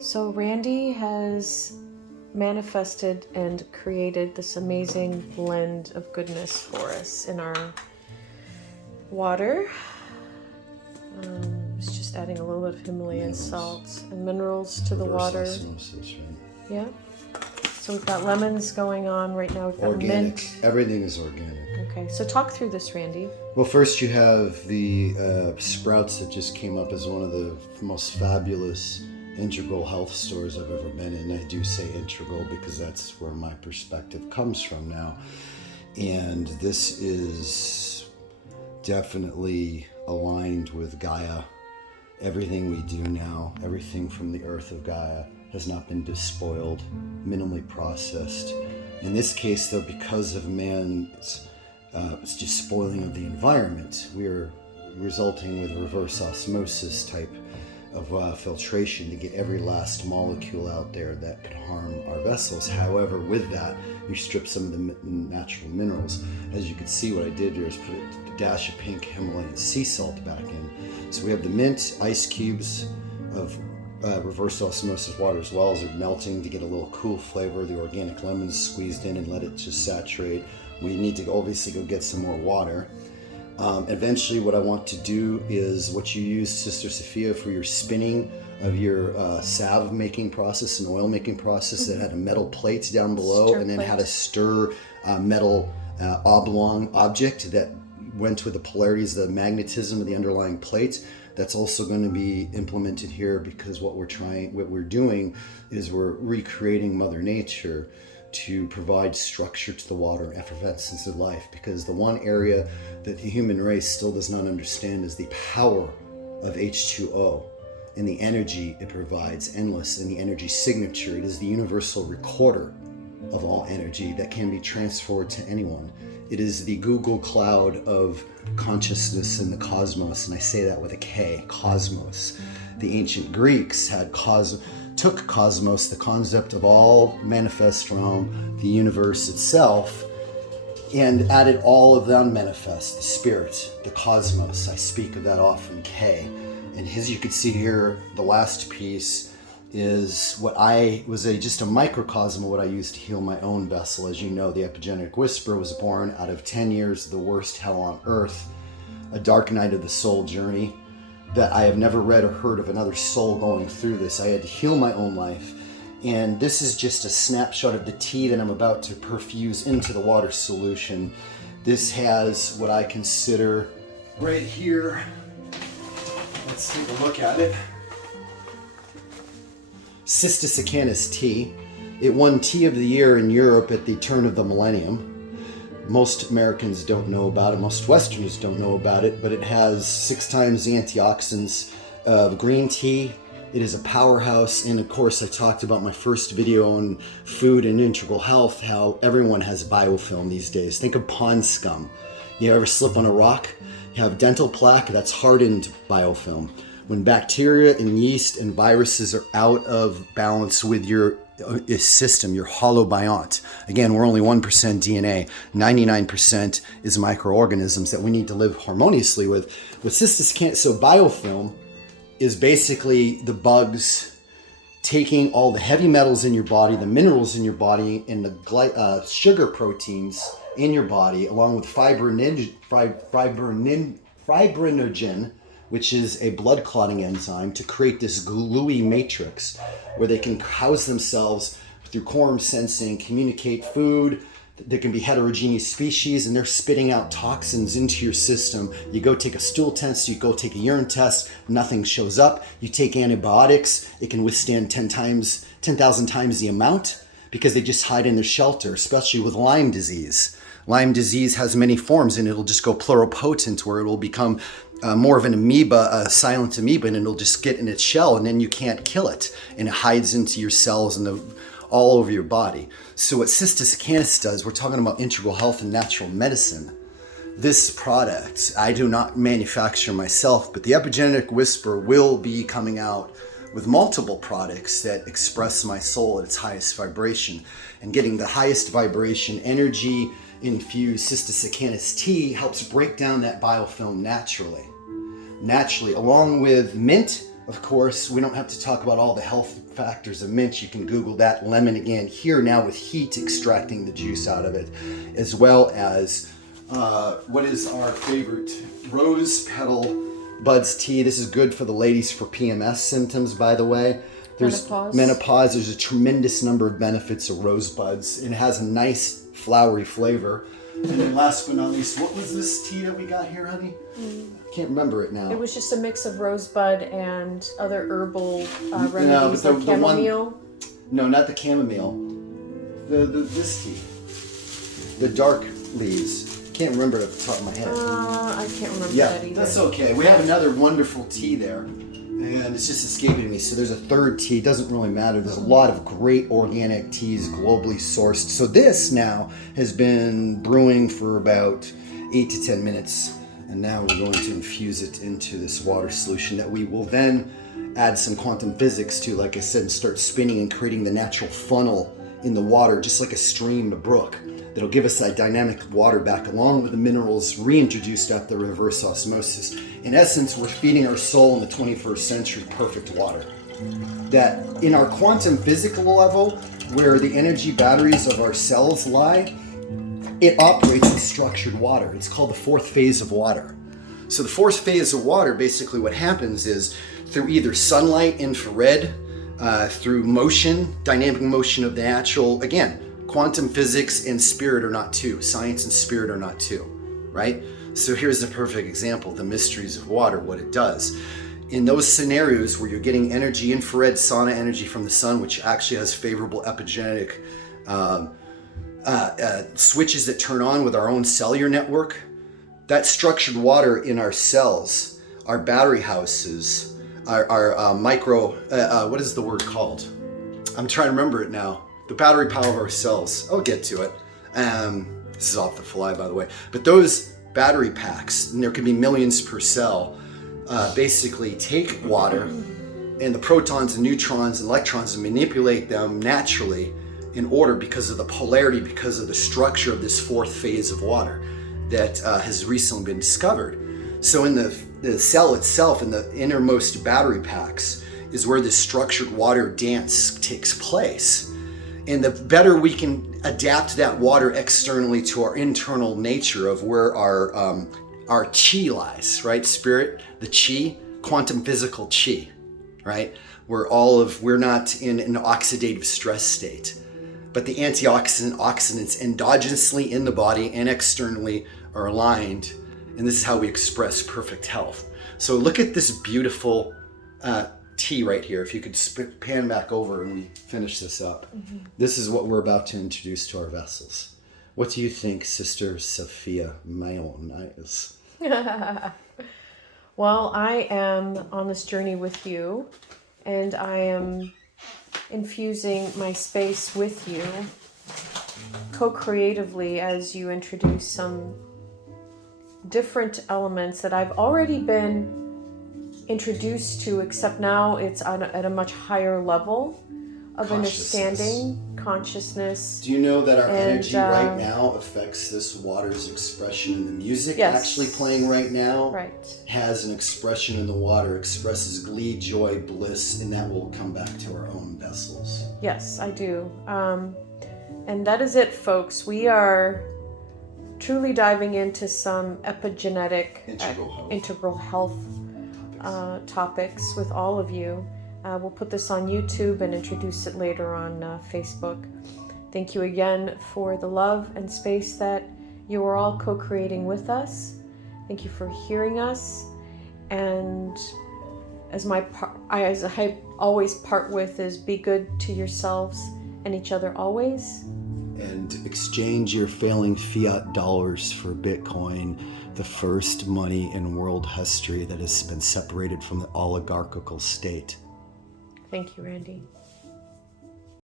So Randy has manifested and created this amazing blend of goodness for us in our water. It's just adding a little bit of Himalayan salts and minerals to the water. Osmosis, right? Yeah. So we've got lemons going on right now. We've got Organic. mint. Everything is organic. Okay, so talk through this, Randy. Well, first you have the sprouts that just came up as one of the most fabulous Integral health stores I've ever been in. I do say Integral because that's where my perspective comes from now. And this is definitely aligned with Gaia. Everything we do now, everything from the earth of Gaia has not been despoiled, minimally processed. In this case, though, because of man's despoiling of the environment, we are resulting with reverse osmosis type of filtration to get every last molecule out there that could harm our vessels. However, with that, you strip some of the natural minerals. As you can see, what I did here is put a dash of pink Himalayan sea salt back in. So we have the mint, ice cubes of reverse osmosis water, as well as it melting to get a little cool flavor. The organic lemons squeezed in and let it just saturate. We need to obviously go get some more water. Eventually what I want to do is what you use, Sister Sophia, for your spinning of your salve making process and oil making process that had a metal plate down below and then had a stir metal oblong object that went with the polarities, the magnetism of the underlying plate. That's also going to be implemented here because what we're doing is we're recreating Mother Nature to provide structure to the water, effervescence of life, because the one area that the human race still does not understand is the power of H2O and the energy it provides, endless, and the energy signature. It is the universal recorder of all energy that can be transferred to anyone. It is the Google cloud of consciousness in the cosmos, and I say that with a K, cosmos. The ancient Greeks took cosmos, the concept of all manifest realm, the universe itself, and added all of the unmanifest, the spirit, the cosmos. I speak of that often, K. And as you can see here, the last piece is what just a microcosm of what I used to heal my own vessel. As you know, the Epigenetic Whisper was born out of 10 years of the worst hell on earth, a dark night of the soul journey that I have never read or heard of another soul going through this. I had to heal my own life. And this is just a snapshot of the tea that I'm about to perfuse into the water solution. This has what I consider right here. Let's take a look at it. Cistus Canis tea. It won Tea of the Year in Europe at the turn of the millennium. Most Americans don't know about it, most Westerners don't know about it, but it has 6 times the antioxidants of green tea. It is a powerhouse, and of course I talked about my first video on food and integral health, how everyone has biofilm these days. Think of pond scum. You ever slip on a rock? You have dental plaque, that's hardened biofilm. When bacteria and yeast and viruses are out of balance with your system, your holobiont. Again, we're only 1% DNA. 99% is microorganisms that we need to live harmoniously with. What cystis can't, so biofilm is basically the bugs taking all the heavy metals in your body, the minerals in your body, and the sugar proteins in your body, along with fibrinogen, which is a blood clotting enzyme, to create this gluey matrix where they can house themselves through quorum sensing, communicate food. There can be heterogeneous species, and they're spitting out toxins into your system. You go take a stool test, you go take a urine test, nothing shows up. You take antibiotics, it can withstand 10,000 times the amount because they just hide in their shelter, especially with Lyme disease. Lyme disease has many forms, and it'll just go pluripotent, where it will become more of an amoeba, a silent amoeba, and it'll just get in its shell, and then you can't kill it, and it hides into your cells and all over your body. So what Cistus Canis does, we're talking about integral health and natural medicine. This product, I do not manufacture myself, but the Epigenetic Whisper will be coming out with multiple products that express my soul at its highest vibration. And getting the highest vibration energy infused Cistus Canis tea helps break down that biofilm naturally, along with mint, Of course, we don't have to talk about all the health factors of mint. You can Google that. Lemon again here now with heat extracting the juice out of it, as well as what is our favorite rose petal buds tea. This is good for the ladies for PMS symptoms, by the way. There's menopause. There's a tremendous number of benefits of rose buds. It has a nice flowery flavor. And then last but not least, what was this tea that we got here, honey? I can't remember it now. It was just a mix of rosebud and other herbal remedies like chamomile. No, not the chamomile. This tea. The dark leaves. Can't remember it off the top of my head. I can't remember that either. That's okay. We have another wonderful tea there. And it's just escaping me. So there's a third tea. It doesn't really matter. There's a lot of great organic teas globally sourced. So this now has been brewing for about 8 to 10 minutes. And now we're going to infuse it into this water solution that we will then add some quantum physics to, like I said, and start spinning and creating the natural funnel in the water, just like a stream, a brook. That'll give us that dynamic water back along with the minerals reintroduced after reverse osmosis. In essence, we're feeding our soul in the 21st century perfect water. That in our quantum physical level, where the energy batteries of our cells lie, it operates in structured water. It's called the fourth phase of water. So the fourth phase of water, basically what happens is through either sunlight, infrared, through motion, dynamic motion of the natural, again, quantum physics and spirit are not two. Science and spirit are not two, right? So here's the perfect example, the mysteries of water, what it does. In those scenarios where you're getting energy, infrared sauna energy from the sun, which actually has favorable epigenetic switches that turn on with our own cellular network, that structured water in our cells, our battery houses, our micro, what is the word called? I'm trying to remember it now. The battery power of our cells. I'll get to it. This is off the fly, by the way. But those battery packs, and there can be millions per cell, basically take water and the protons and neutrons and electrons and manipulate them naturally in order because of the polarity, because of the structure of this fourth phase of water that has recently been discovered. So in the cell itself, in the innermost battery packs, is where this structured water dance takes place. And the better we can adapt that water externally to our internal nature of where our chi lies, right? Spirit, the chi, quantum physical chi, right? We're not in an oxidative stress state, but the antioxidants endogenously in the body and externally are aligned. And this is how we express perfect health. So look at this beautiful tea right here. If you could pan back over and we finish this up. Mm-hmm. This is what we're about to introduce to our vessels. What do you think, Sister Sophia Mayonnaise? Well, I am on this journey with you, and I am infusing my space with you co-creatively as you introduce some different elements that I've already been introduced to, except now it's at a much higher level of understanding, consciousness. Do you know that our energy right now affects this water's expression in the music actually playing right now? Has an expression in the water, expresses glee, joy, bliss, and that will come back to our own vessels. Yes, I do. And that is it, folks. We are truly diving into some epigenetic, integral health topics with all of you. We'll put this on YouTube and introduce it later on Facebook. Thank you again for the love and space that you are all co-creating with us. Thank you for hearing us. And as I always part with is be good to yourselves and each other always. And exchange your failing fiat dollars for Bitcoin, the first money in world history that has been separated from the oligarchical state. Thank you, Randy.